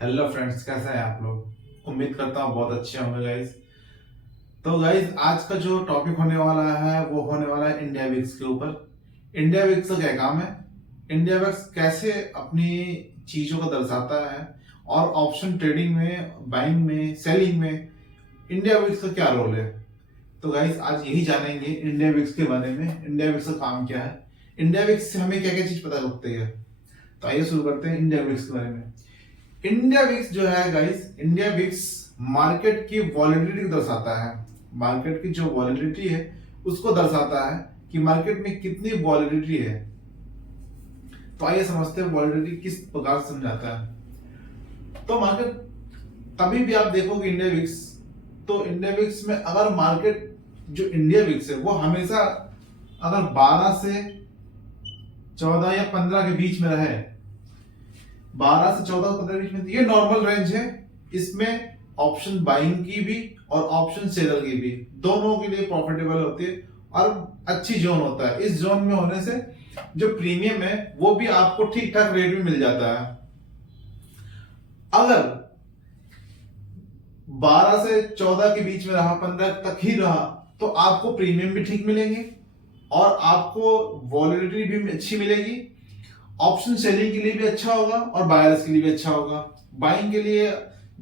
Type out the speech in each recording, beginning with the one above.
Hello friends, कैसे हैं आप लोग। उम्मीद करता हूँ बहुत अच्छे होंगे गाइस। तो गाइस, आज का जो टॉपिक होने वाला है वो होने वाला है इंडिया विक्स के ऊपर। इंडिया विक्स का क्या काम है, इंडिया विक्स कैसे अपनी चीजों को दर्शाता है, और ऑप्शन ट्रेडिंग में, बाइंग में, सेलिंग में इंडिया विक्स का क्या रोल है। तो गाइस, आज यही जानेंगे इंडिया विक्स के बारे में। इंडिया विक्स का काम क्या है, इंडिया विक्स से हमें क्या क्या चीज पता लगती है। तो आइए शुरू करते हैं इंडिया विक्स के बारे में। इंडिया विक्स जो है गाइस, इंडिया विक्स मार्केट की वॉलेटिलिटी को दर्शाता है। मार्केट की जो वॉलेटिलिटी है उसको दर्शाता है कि मार्केट में कितनी वॉलेटिलिटी है। तो आइए समझते हैं वॉलेटिलिटी किस प्रकार से समझाता है। तो मार्केट, तभी भी आप देखोगे इंडिया विक्स, तो इंडिया विक्स में अगर मार्केट, जो इंडिया विक्स है वो हमेशा अगर 12 से 14 या 15 के बीच में रहे, 12 से 14 15 बीच में, ये नॉर्मल रेंज है। इसमें ऑप्शन बाइंग की भी और ऑप्शन सेलर की भी, दोनों के लिए प्रॉफिटेबल होती है और अच्छी जोन होता है। इस जोन में होने से जो प्रीमियम है वो भी आपको ठीक ठाक रेट में मिल जाता है। अगर 12 से 14 के बीच में रहा, 15 तक ही रहा, तो आपको प्रीमियम भी ठीक मिलेंगे और आपको वॉलेटिलिटी भी अच्छी मिलेगी। ऑप्शन सेलिंग के लिए भी अच्छा होगा और बायर्स के लिए भी अच्छा होगा। बाइंग के लिए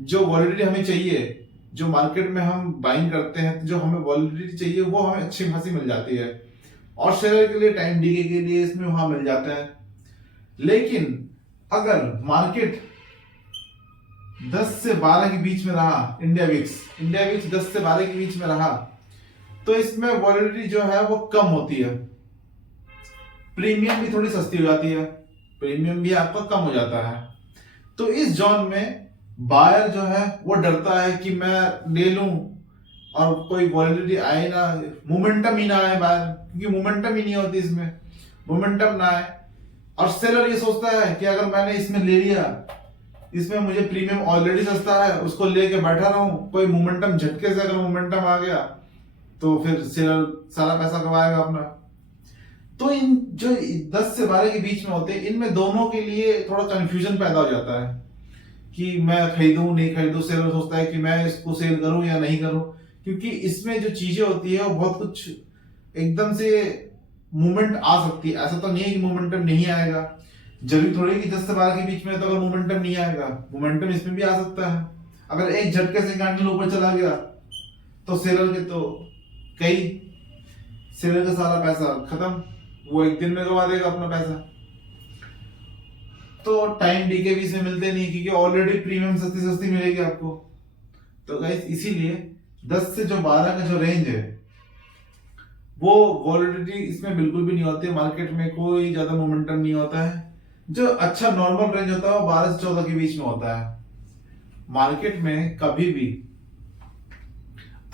जो वॉलिडिटी हमें चाहिए, जो मार्केट में हम बाइंग करते हैं, तो जो हमें वॉलिडिटी चाहिए वो हमें अच्छी खासी मिल जाती है। और शेयर के लिए, टाइम डीके के लिए इसमें वहां मिल जाता है। लेकिन अगर मार्केट 10 से 12 के बीच में रहा, इंडिया विक्स 10 से 12 के बीच में रहा, तो इसमें वॉलिडिटी जो है वो कम होती है। प्रीमियम भी थोड़ी सस्ती हो जाती है, प्रीमियम भी आपका कम हो जाता है। तो इस जोन में बायर जो है वो डरता है कि मैं ले लूं और कोई वॉलिडिटी आए ना, मोमेंटम ही ना आए बायर, क्योंकि मोमेंटम ही नहीं होती इसमें, मोमेंटम ना आए। और सेलर ये सोचता है कि अगर मैंने इसमें ले लिया, इसमें मुझे प्रीमियम ऑलरेडी सस्ता है, उसको लेके बैठा रहा हूं, कोई मोमेंटम, झटके से अगर मोमेंटम आ गया तो फिर सेलर सारा पैसा कमाएगा अपना। तो इन जो 10 से 12 के बीच में होते हैं, इनमें दोनों के लिए थोड़ा कंफ्यूजन पैदा हो जाता है कि मैं खरीदूं नहीं खरीदूं। सेलर सोचता है कि मैं इसको सेल करूं या नहीं करूं, क्योंकि इसमें जो चीजें होती है वो बहुत कुछ एकदम से मूवमेंट आ सकती है। ऐसा तो नहीं है कि मोमेंटम नहीं आएगा, जरूरी थोड़ी कि 10 से 12 के बीच में तो अगर मोमेंटम नहीं आएगा, मोमेंटम इसमें भी आ सकता है। अगर एक झटके से कैंडल ऊपर चला गया तो सेलर के तो कई, सेलर का सारा पैसा खत्म, वो एक दिन में गवा देगा अपना पैसा। तो टाइम डीके भी इसमें मिलते नहीं, क्योंकि ऑलरेडी प्रीमियम सस्ती सस्ती मिलेगी आपको। तो गाइस, इसीलिए 10 से जो 12 का जो रेंज है वो वॉलिडिटी इसमें बिल्कुल भी नहीं होती है। मार्केट में कोई ज्यादा मोमेंटम नहीं होता है। जो अच्छा नॉर्मल रेंज होता है वो 12 से 14 के बीच में होता है। मार्केट में कभी भी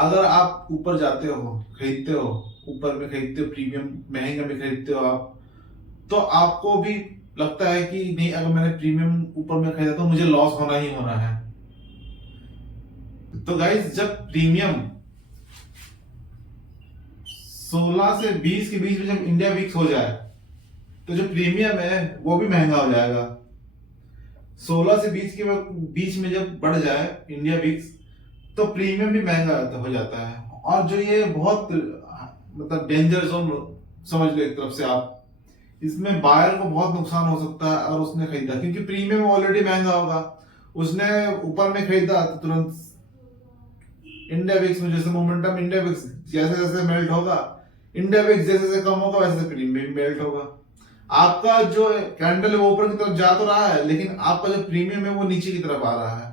अगर आप ऊपर जाते हो, खरीदते हो, ऊपर में खरीदते हो, प्रीमियम महंगे में खरीदते हो आप, तो आपको भी लगता है कि नहीं, अगर मैंने प्रीमियम ऊपर में खरीदा तो मुझे लॉस होना ही होना है। तो गाइस, जब प्रीमियम 16 से 20 के बीच में जब इंडिया विक्स हो जाए, तो जो प्रीमियम है वो भी महंगा हो जाएगा। 16 से 20 के बीच में जब बढ़ जाए इंडिया विक्स, तो प्रीमियम भी महंगा हो जाता है। और जो ये बहुत मतलब डेंजर जोन समझ लो एक तरफ से आप, इसमें बायर को बहुत नुकसान हो सकता है अगर उसने खरीदा, क्योंकि प्रीमियम ऑलरेडी महंगा होगा। उसने ऊपर में खरीदा तो तुरंत इंडिया विक्स में जैसे मोमेंटम, इंडिया विक्स जैसे जैसे मेल्ट होगा, इंडिया विक्स जैसे जैसे कम होगा वैसे प्रीमियम मेल्ट होगा। आपका जो कैंडल है वो ऊपर की तरफ जा तो रहा है, लेकिन आपका जो प्रीमियम है वो नीचे की तरफ आ रहा है।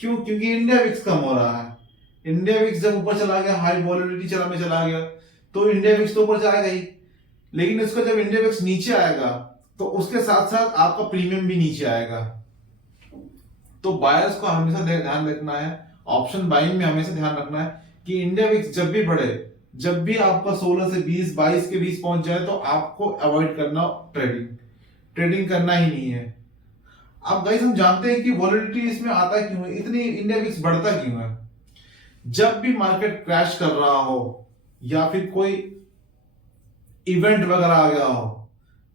क्यों? क्योंकि इंडिया विक्स कम हो रहा है। इंडिया विक्स जब ऊपर चला गया, हाई वॉलिडिटी चला में चला गया, तो इंडिया विक्स तो ऊपर जाएगा ही, लेकिन इसका जब इंडिया विक्स नीचे आएगा तो उसके साथ साथ आपका प्रीमियम भी नीचे आएगा। तो बायर्स को हमेशा ध्यान रखना है, ऑप्शन बाइंग में हमेशा ध्यान रखना है कि इंडिया विक्स जब भी बढ़े, जब भी आपका 16 से 20, 22 के बीच पहुंच जाए, तो आपको अवॉइड करना ट्रेडिंग, ट्रेडिंग करना ही नहीं है। अब गाइस, हम जानते हैं कि वॉलिडिटी इसमें आता क्यों है, इतनी इंडिया विक्स बढ़ता क्यों है। जब भी मार्केट क्रैश कर रहा हो या फिर कोई इवेंट वगैरह आ गया हो,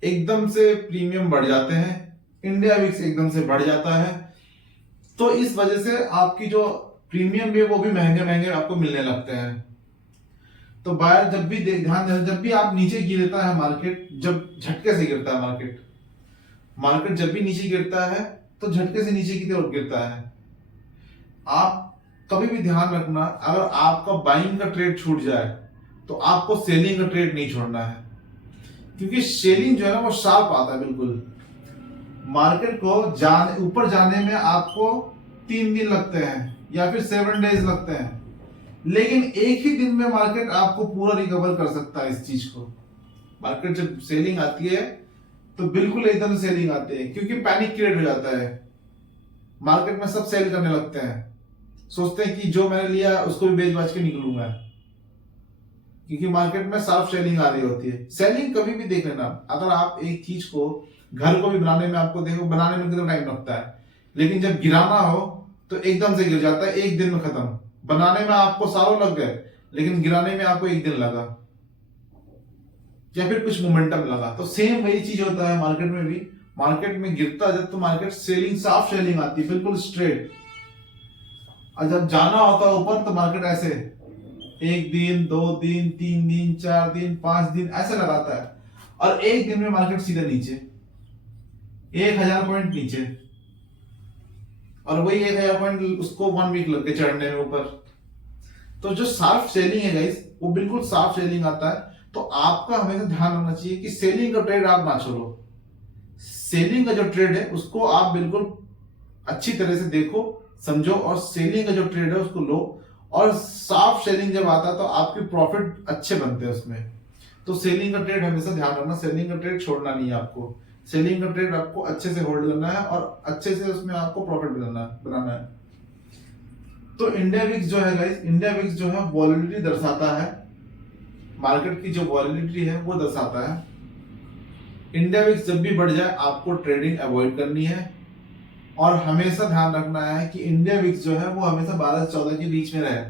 एकदम से प्रीमियम बढ़ जाते हैं, इंडिया विक्स एकदम से बढ़ जाता है। तो इस वजह से आपकी जो प्रीमियम भी है वो भी महंगे महंगे आपको मिलने लगते हैं। तो बायर जब भी ध्यान देना, जब भी आप नीचे गिरता है मार्केट, जब झटके से गिरता है मार्केट, मार्केट जब भी नीचे गिरता है तो झटके से नीचे की तरफ गिरता है। आप कभी भी ध्यान रखना, अगर आपका बाइंग का ट्रेड छूट जाए तो आपको सेलिंग का ट्रेड नहीं छोड़ना है, क्योंकि सेलिंग जो है ना वो शार्प आता है बिल्कुल। मार्केट को ऊपर जाने में आपको 3 दिन लगते हैं या फिर 7 डेज लगते हैं, लेकिन एक ही दिन में मार्केट आपको पूरा रिकवर कर सकता है इस चीज को। मार्केट जब सेलिंग आती है तो बिल्कुल एकदम सेलिंग आती है, क्योंकि पैनिक क्रिएट हो जाता है। मार्केट में सब सेल करने लगते हैं, सोचते हैं कि जो मैंने लिया उसको भी बेच बाच के निकलूंगा, क्योंकि मार्केट में साफ सेलिंग आ रही होती है। सेलिंग कभी भी देख लेना, अगर आप एक चीज को घर को भी बनाने में आपको देखो, बनाने में कितना टाइम लगता है, लेकिन जब गिराना हो तो एकदम से गिर जाता है, एक दिन में खत्म। बनाने में आपको सालों लग गए, लेकिन गिराने में आपको एक दिन लगा या फिर कुछ मोमेंटम लगा। तो सेम वही चीज होता है मार्केट में भी। मार्केट में गिरता जब तो मार्केट सेलिंग, साफ सेलिंग आती है बिल्कुल स्ट्रेट, और जब जाना होता है ऊपर तो मार्केट ऐसे 1 दिन 2 दिन 3 दिन 4 दिन 5 दिन ऐसे लगाता है, और एक दिन में मार्केट सीधे नीचे 1000 पॉइंट नीचे, और वही 1000 पॉइंट उसको 1 वीक लग गए चढ़ने में ऊपर। तो जो साफ सेलिंग है गाइस, वो बिल्कुल साफ सेलिंग आता है। तो आपका हमेशा ध्यान रखना चाहिए कि सेलिंग का ट्रेड आप ना छोड़ो। सेलिंग का जो ट्रेड है उसको आप बिल्कुल अच्छी तरह से देखो, समझो, और सेलिंग का जो ट्रेड है उसको लो। और साफ सेलिंग जब आता है तो आपके प्रॉफिट अच्छे बनते हैं उसमें। तो सेलिंग का ट्रेड हमेशा ध्यान रखना, सेलिंग का ट्रेड छोड़ना नहीं है आपको। सेलिंग का ट्रेड आपको अच्छे से होल्ड करना है और अच्छे से उसमें आपको प्रॉफिट बनाना है। तो इंडिया विक्स जो है गाइस, इंडिया विक्स जो है वॉलेटिलिटी दर्शाता है, मार्केट की जो वॉलेटिलिटी है वो दर्शाता है। इंडिया विक्स जब भी बढ़ जाए आपको ट्रेडिंग अवॉइड करनी है, और हमेशा ध्यान रखना है कि इंडिया विक्स जो है वो हमेशा 12 से 14 के बीच में रहे,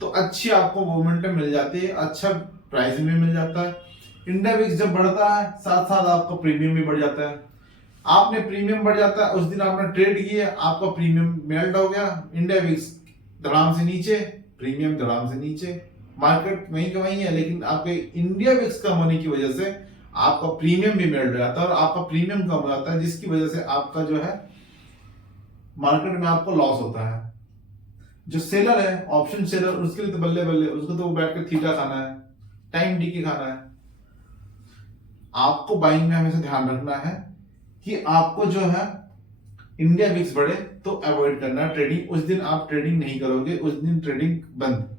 तो अच्छी आपको मोमेंटम मिल जाती है, अच्छा प्राइस भी मिल जाता है। इंडिया विक्स जब बढ़ता है साथ साथ आपका प्रीमियम भी बढ़ जाता है। आपने प्रीमियम बढ़ जाता है, उस दिन आपने ट्रेड किया, आपका प्रीमियम मेल्ट हो गया, इंडिया विक्स धड़ाम से नीचे, प्रीमियम धड़ाम से नीचे, मार्केट वहीं का वहीं है, लेकिन आपके इंडिया विक्स कम होने की वजह से आपका प्रीमियम भी मेल्ट हो जाता है और आपका प्रीमियम कम हो जाता है, जिसकी वजह से आपका जो है मार्केट में आपको लॉस होता है। जो सेलर है, ऑप्शन सेलर, उसके लिए तो बल्ले बल्ले, उसको तो बैठ कर थीटा खाना है, टाइम डी के खाना है। आपको बाइंग में हमेशा ध्यान रखना है कि आपको जो है इंडिया विक्स बढ़े तो अवॉइड करना है ट्रेडिंग। उस दिन आप ट्रेडिंग नहीं करोगे, उस दिन ट्रेडिंग बंद।